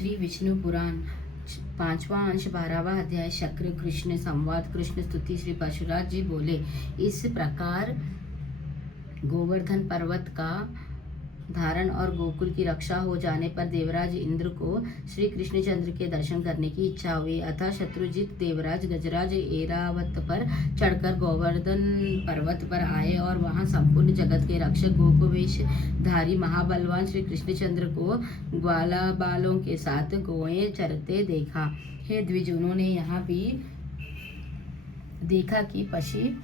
श्री विष्णु पुराण पांचवा अंश 12वां अध्याय शक्र कृष्ण संवाद कृष्ण स्तुति। श्री परशुराम जी बोले, इस प्रकार गोवर्धन पर्वत का धारण और गोकुल की रक्षा हो जाने पर देवराज इंद्र को श्री कृष्णचंद्र के दर्शन करने की इच्छा हुई। अतः शत्रुजित देवराज गजराज ऐरावत पर चढ़कर गोवर्धन पर्वत पर आए और वहां संपूर्ण जगत के रक्षक गोपवेशधारी महाबलवान श्री कृष्णचंद्र को ग्वालाबालों के साथ गोएं चरते देखा। हे द्विज, उन्होंने यहाँ भी देखा कि पक्षी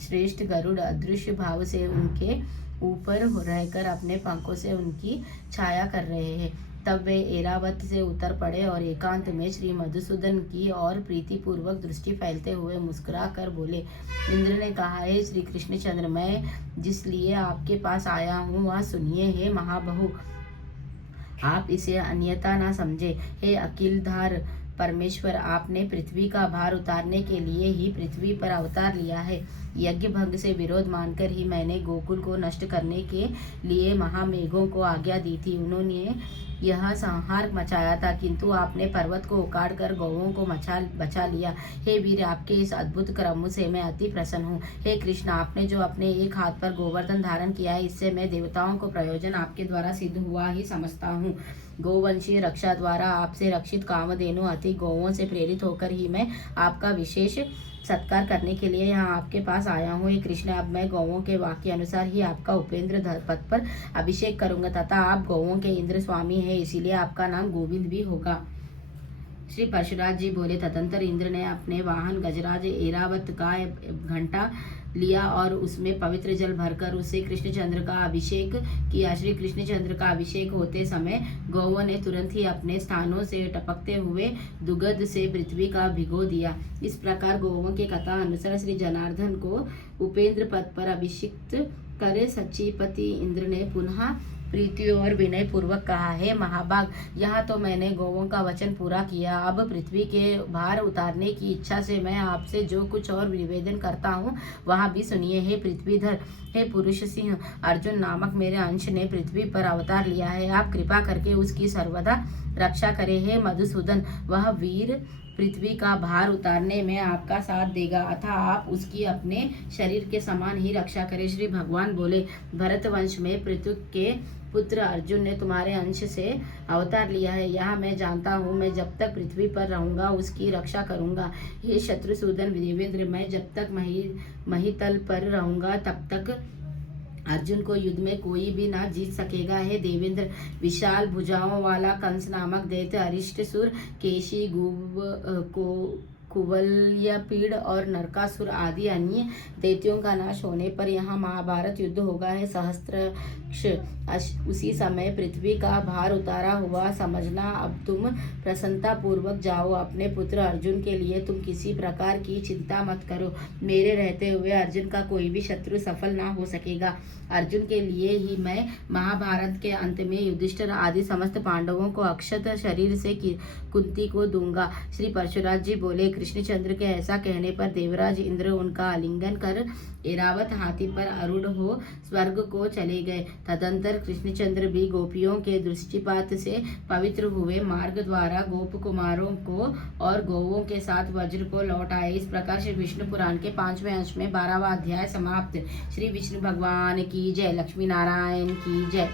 श्रेष्ठ गरुड़ अदृश्य भाव से उनके ऊपर रहकर अपने पंखों से उनकी छाया कर रहे हैं। तब वे ऐरावत से उतर पड़े और एकांत में श्री मधुसूदन की और प्रीतिपूर्वक दृष्टि फैलते हुए मुस्कुरा कर बोले। इंद्र ने कहा, हे श्री कृष्णचंद्र, मैं जिस लिए आपके पास आया हूँ वह सुनिए। हे महाबहु, आप इसे अन्यथा ना समझे। हे अखिलधार परमेश्वर, आपने पृथ्वी का भार उतारने के लिए ही पृथ्वी पर अवतार लिया है। यज्ञ भंग से विरोध मानकर ही मैंने गोकुल को नष्ट करने के लिए महामेघों को आज्ञा दी थी। उन्होंने यह संहार मचाया था, किंतु आपने पर्वत को उखाड़ कर गौओं को बचा लिया। हे वीर, आपके इस अद्भुत कर्म से मैं अति प्रसन्न हूँ। हे कृष्ण, आपने जो अपने एक हाथ पर गोवर्धन धारण किया है, इससे मैं देवताओं को प्रयोजन आपके द्वारा सिद्ध हुआ ही समझता हूँ। गोवंशीय रक्षा द्वारा आपसे रक्षित कामधेनु अति गौओं से प्रेरित होकर ही मैं आपका विशेष सत्कार करने के लिए यहाँ आपके पास आया हूँ। हे कृष्ण, अब मैं गौओं के वाक्य अनुसार ही आपका उपेंद्र पद पर अभिषेक करूंगा तथा आप गौओं के इंद्र स्वामी हैं, इसीलिए आपका नाम गोविंद भी होगा। श्री परशुराम जी बोले, तदंतर इंद्र ने अपने वाहन गजराज ऐरावत का घंटा लिया और उसमें पवित्र जल भरकर उससे कृष्णचंद्र का अभिषेक किया। श्री कृष्णचंद्र का अभिषेक होते समय गौओं ने तुरंत ही अपने स्थानों से टपकते हुए दुग्ध से पृथ्वी का भिगो दिया। इस प्रकार गौओं के कथा अनुसार श्री जनार्दन को उपेंद्र पद पर अभिषिक्त करे सच्चिपति इंद्र ने पुनः प्रीति और विनय पूर्वक कहा, हे महाभाग, यहाँ तो मैंने गौओं का वचन पूरा किया। अब पृथ्वी के भार उतारने की इच्छा से मैं आपसे जो कुछ और निवेदन करता हूँ वहाँ भी सुनिए। हे पृथ्वीधर, हे पुरुष सिंह, अर्जुन नामक मेरे अंश ने पृथ्वी पर अवतार लिया है। आप कृपा करके उसकी सर्वदा रक्षा करें। हे मधुसूदन, वह वीर पृथ्वी का भार उतारने में आपका साथ देगा, अतः आप उसकी अपने शरीर के समान ही रक्षा करें। श्री भगवान बोले, भरत वंश में पृथु के पुत्र अर्जुन ने तुम्हारे अंश से अवतार लिया है। यह मैं जानता हूँ। मैं जब तक पृथ्वी पर रहूंगा उसकी रक्षा करूंगा। हे शत्रुसूदन देवेंद्र, मैं जब तक महितल पर रहूंगा तब तक अर्जुन को युद्ध में कोई भी ना जीत सकेगा। हे देवेंद्र, विशाल भुजाओं वाला कंस नामक दैत्य अरिष्टसुर, केशी, कुवलयापीड़ और नरकासुर आदि अन्य दैत्यों का नाश होने पर यहाँ महाभारत युद्ध होगा। है सहस्त्रक्ष, उसी समय पृथ्वी का भार उतारा हुआ समझना। अब तुम प्रसन्नता पूर्वक जाओ। अपने पुत्र अर्जुन के लिए तुम किसी प्रकार की चिंता मत करो। मेरे रहते हुए अर्जुन का कोई भी शत्रु सफल ना हो सकेगा। अर्जुन के लिए ही मैं महाभारत के अंत में युधिष्ठिर आदि समस्त पांडवों को अक्षत शरीर से कुंती को दूंगा। श्री परशुराम जी बोले, कृष्णचंद्र के ऐसा कहने पर देवराज इंद्र उनका आलिंगन कर ऐरावत हाथी पर आरूढ़ हो स्वर्ग को चले गए। तदंतर कृष्णचंद्र भी गोपियों के दृष्टिपात से पवित्र हुए मार्ग द्वारा गोप कुमारों को और गौओं के साथ वज्र को लौट आए। इस प्रकार श्री विष्णु पुराण के 5वें अंश में 12वां अध्याय समाप्त। श्री विष्णु भगवान की जय। लक्ष्मी नारायण की जय।